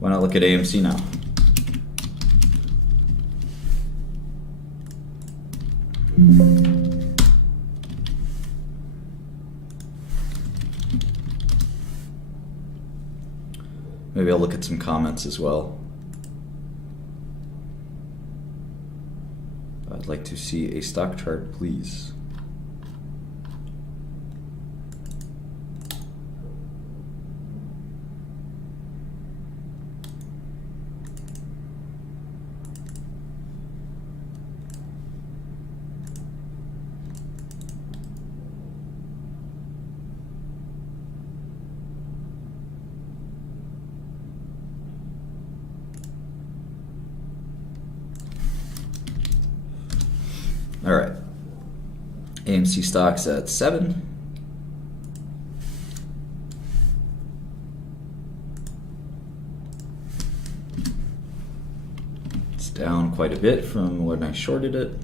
Why not look at AMC now? Maybe I'll look at some comments as well. I'd like to see a stock chart, please. All right, AMC stocks at 7. It's down quite a bit from when I shorted it.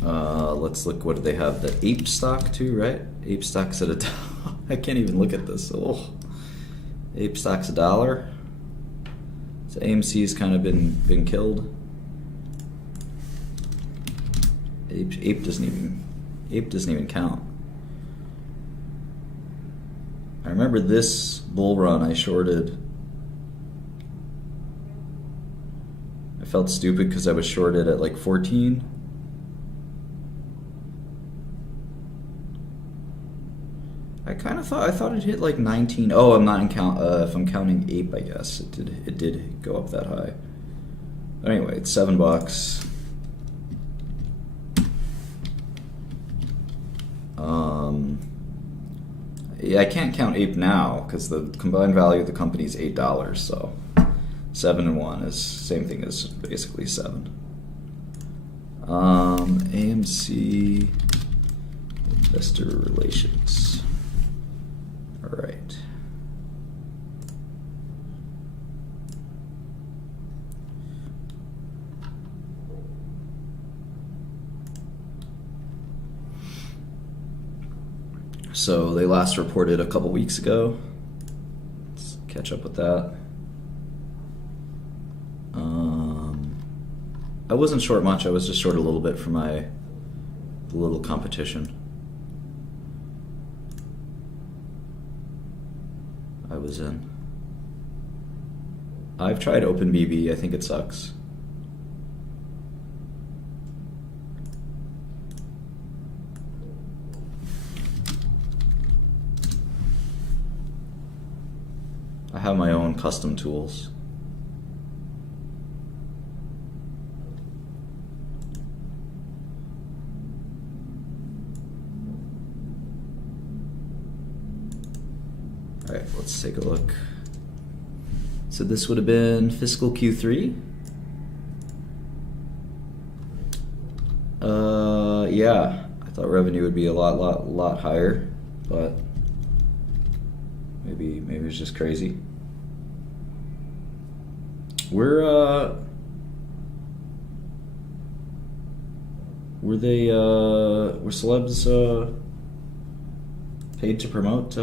Let's look, what do they have? The Ape stock too, right? Ape stock's at $1. I can't even look at this. Oh, Ape stock's $1. So AMC's kind of been killed. Ape doesn't even count. I remember this bull run I shorted. I felt stupid because I was shorted at like 14. I thought it hit like 19. Oh, I'm not in count. If I'm counting Ape, I guess it did go up that high. Anyway, it's $7. Yeah, I can't count Ape now because the combined value of the company is $8. So 7 and 1 is same thing as basically 7. AMC Investor Relations. All right. So they last reported a couple weeks ago. Let's catch up with that. I wasn't short much. I was just short a little bit for my little competition. I was in. I've tried OpenBB. I think it sucks. I have my own custom tools. All right, let's take a look. So this would have been fiscal Q3. Yeah, I thought revenue would be a lot higher, but maybe it's just crazy. Were celebs paid to promote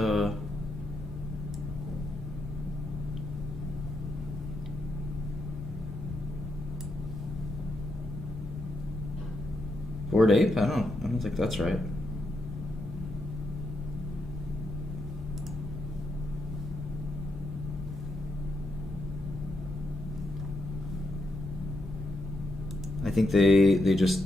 Bored Ape? I don't think that's right. I think they just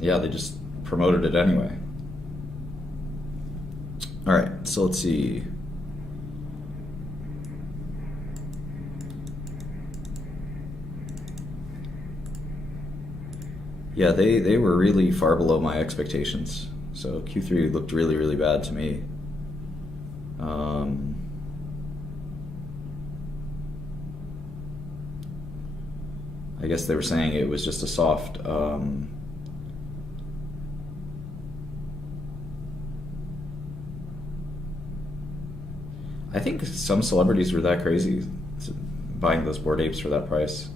yeah, they just promoted it anyway. All right, so let's see. Yeah, they were really far below my expectations. So Q3 looked really bad to me. I guess they were saying it was just a soft I think some celebrities were that crazy buying those Bored Apes for that price.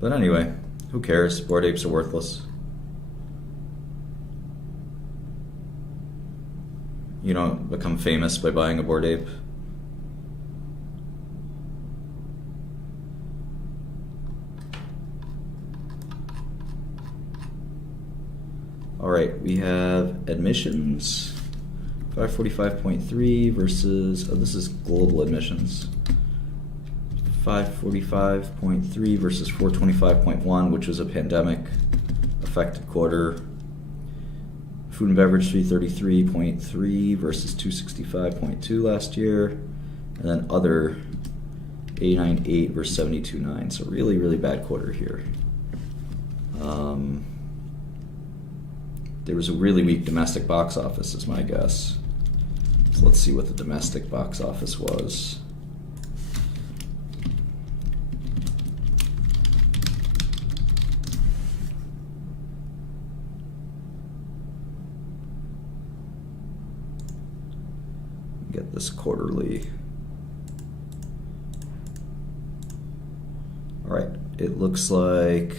But anyway, Who cares? Bored apes are worthless. You don't become famous by buying a bored ape. All right, we have admissions. 545.3 versus, oh, this is global admissions. 545.3 versus 425.1, which was a pandemic affected quarter. Food and beverage 333.3 versus 265.2 last year. And then other 898 versus 72.9. So really, really bad quarter here. There was a really weak domestic box office, is my guess. So let's see what the domestic box office was. Get this quarterly. All right, it looks like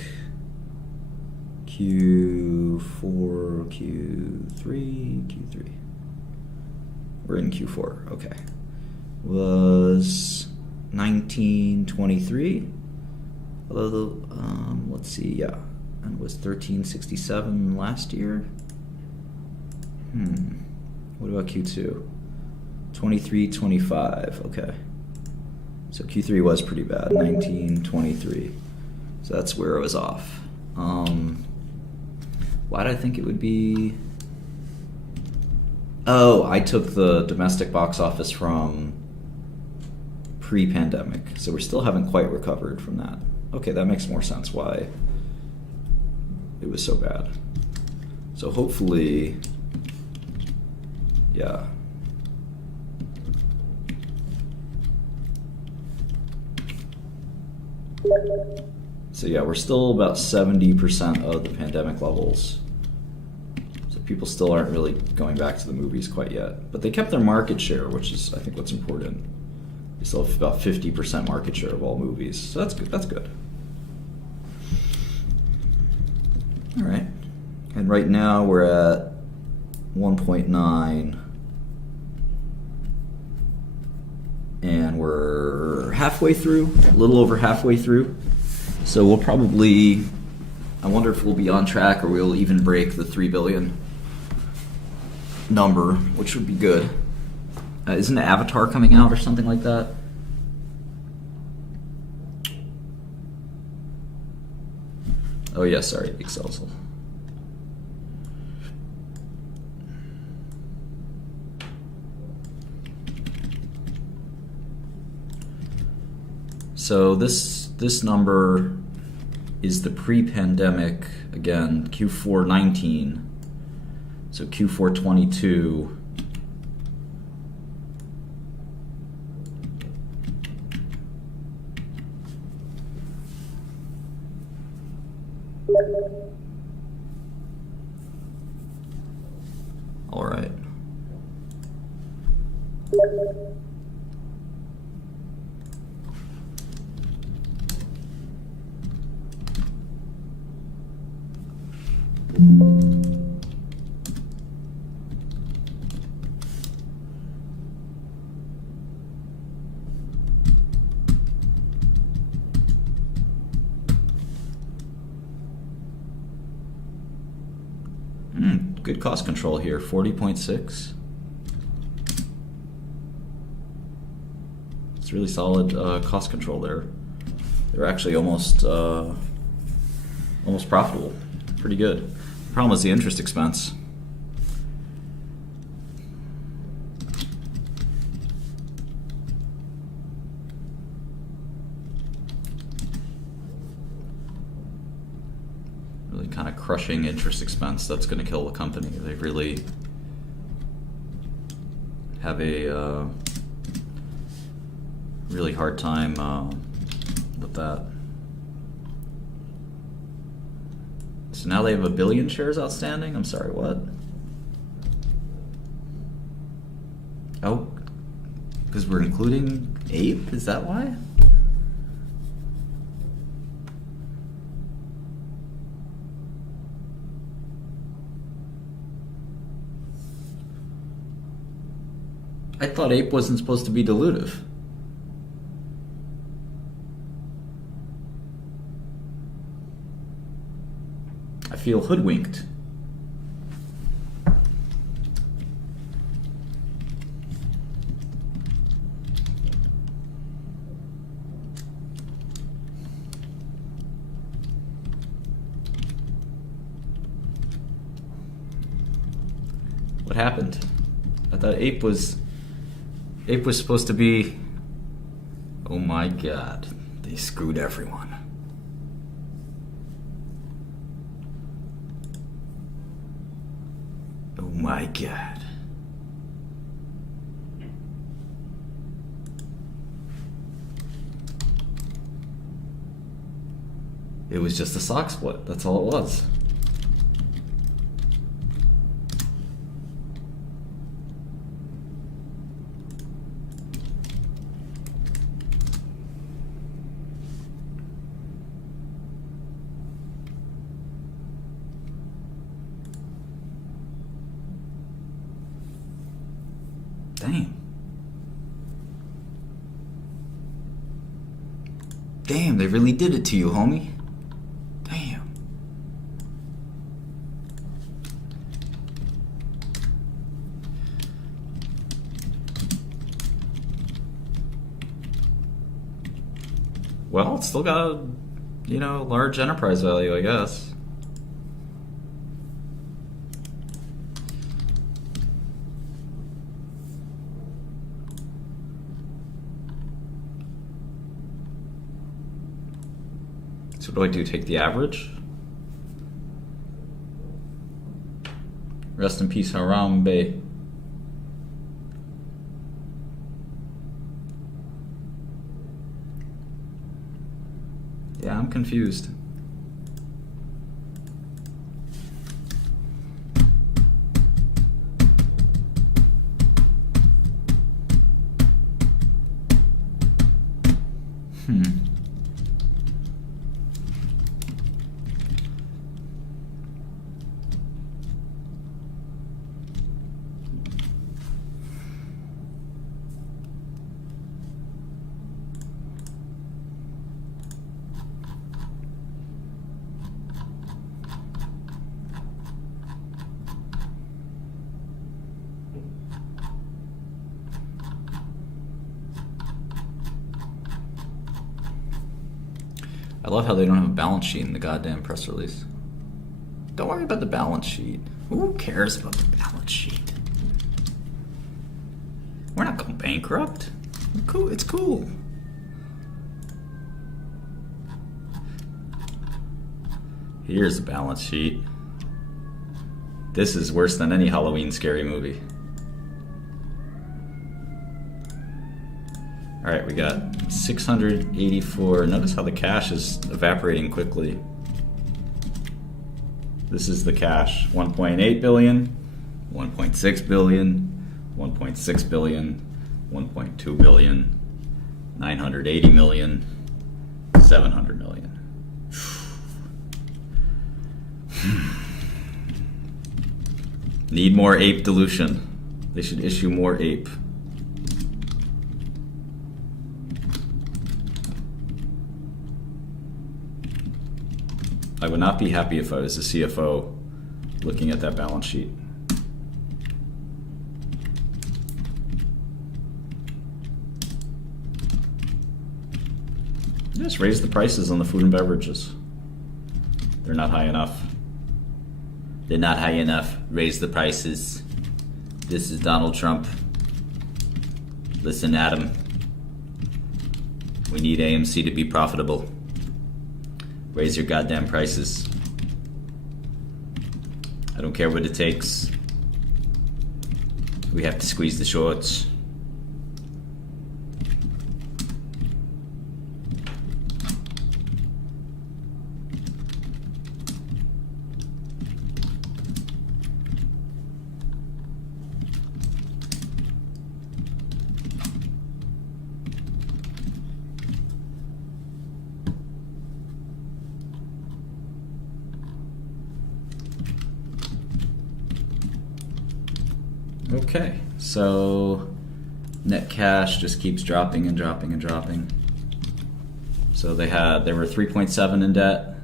Q4, Q3. We're in Q4, okay. Was 1923. Although, let's see, yeah. And was 1367 last year? What about Q2? 2325, okay. So Q3 was pretty bad, 1923. So that's where it was off. Why did I think it would be? Oh, I took the domestic box office from pre-pandemic, so we still haven't quite recovered from that. Okay, that makes more sense why it was so bad. So hopefully, yeah. So yeah, we're still about 70% of the pandemic levels. So people still aren't really going back to the movies quite yet. But they kept their market share, which is, I think, what's important. They still have about 50% market share of all movies. So that's good. That's good. All right. And right now we're at 1.9. And we're halfway through, a little over halfway through. So we'll probably, I wonder if we'll be on track or we'll even break the 3 billion number, which would be good. Isn't Avatar coming out or something like that? Oh yeah, sorry, Excelsior. So this number is the pre-pandemic, again, Q4 19. So Q4 22. All right. Good cost control here, 40.6. It's really solid cost control there. They're actually almost profitable. Pretty good. The problem is the interest expense. Really kind of crushing interest expense. That's going to kill the company. They really have a really hard time with that. So now they have 1 billion shares outstanding? I'm sorry, what? Oh, because we're including Ape? Is that why? I thought ape wasn't supposed to be dilutive. I feel hoodwinked. What happened? I thought ape was supposed to be... Oh my god, they screwed everyone. Oh my god. It was just a sock split, that's all it was. Damn. Damn, they really did it to you, homie. Damn. Well, it's still got a, large enterprise value, I guess. So what do? Take the average? Rest in peace, Harambe. Yeah, I'm confused. I love how they don't have a balance sheet in the goddamn press release. Don't worry about the balance sheet. Who cares about the balance sheet? We're not going bankrupt. Cool. It's cool. Here's the balance sheet. This is worse than any Halloween scary movie. All right, we got 684. Notice how the cash is evaporating quickly. This is the cash. 1.8 billion, 1.6 billion, 1.6 billion, 1.2 billion, 980 million, 700 million. Need more ape dilution. They should issue more ape. I would not be happy if I was a CFO looking at that balance sheet. Just raise the prices on the food and beverages. They're not high enough. They're not high enough. Raise the prices. This is Donald Trump. Listen, Adam. We need AMC to be profitable. Raise your goddamn prices. I don't care what it takes. We have to squeeze the shorts. Okay, so Net cash just keeps dropping and dropping and dropping. So they were 3.7 in debt,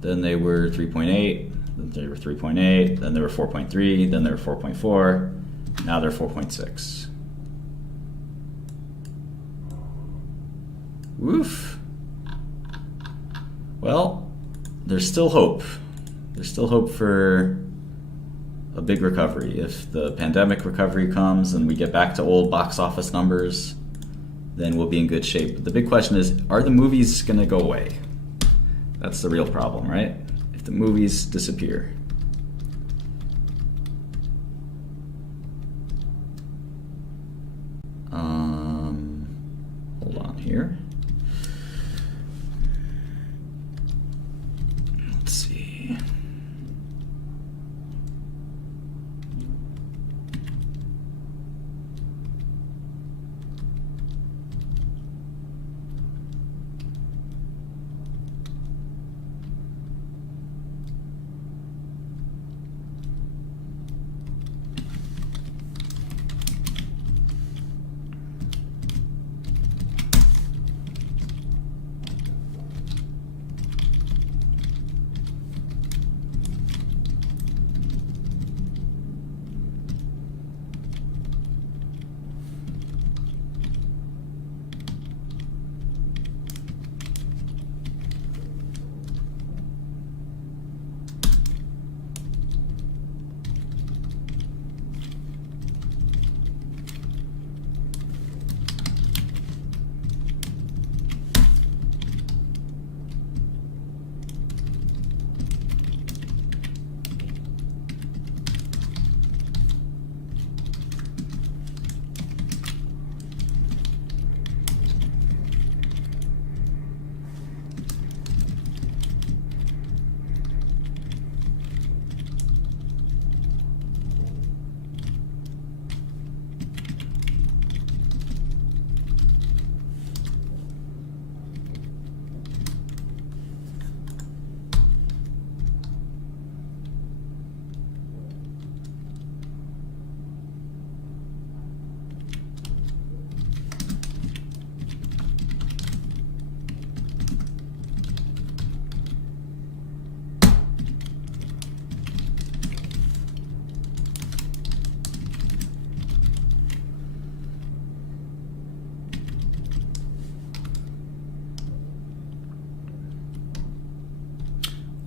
then they were 3.8, then they were 3.8, then they were 4.3, then they were 4.4, now they're 4.6. Woof. Well, there's still hope. There's still hope for a big recovery. If the pandemic recovery comes and we get back to old box office numbers, then we'll be in good shape. But the big question is, are the movies going to go away? That's the real problem, right? If the movies disappear. Hold on here. Let's see.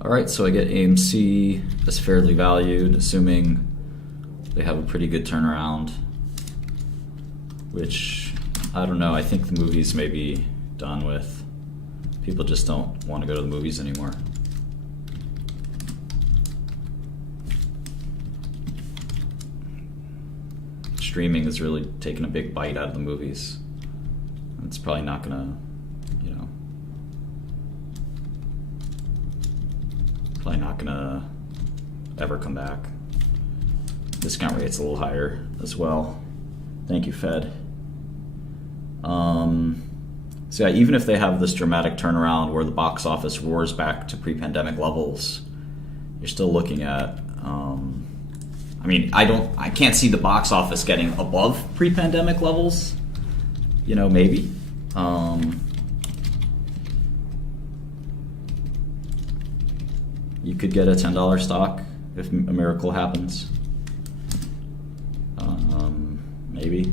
All right, so I get AMC as fairly valued, assuming they have a pretty good turnaround, which, I don't know, I think the movies may be done with. People just don't want to go to the movies anymore. Streaming has really taken a big bite out of the movies. It's probably not gonna, probably not gonna ever come back. Discount rate's a little higher as well. Thank you, Fed. So yeah, even if they have this dramatic turnaround where the box office roars back to pre-pandemic levels, you're still looking at, I mean, I can't see the box office getting above pre-pandemic levels, maybe. You could get a $10 stock if a miracle happens. Maybe.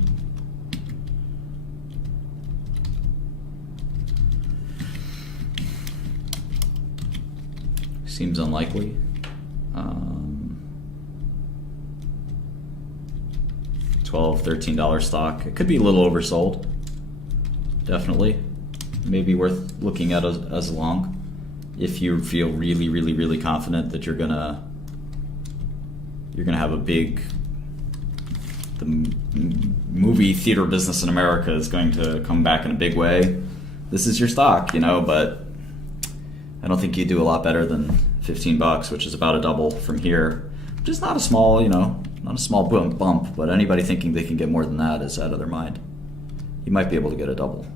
Seems unlikely. $12, $13 stock. It could be a little oversold. Definitely. Maybe worth looking at as long. If you feel really, really, really confident that you're gonna have a big, the movie theater business in America is going to come back in a big way, this is your stock, but I don't think you do a lot better than $15, which is about a double from here, which is not a small, not a small bump, but anybody thinking they can get more than that is out of their mind. You might be able to get a double.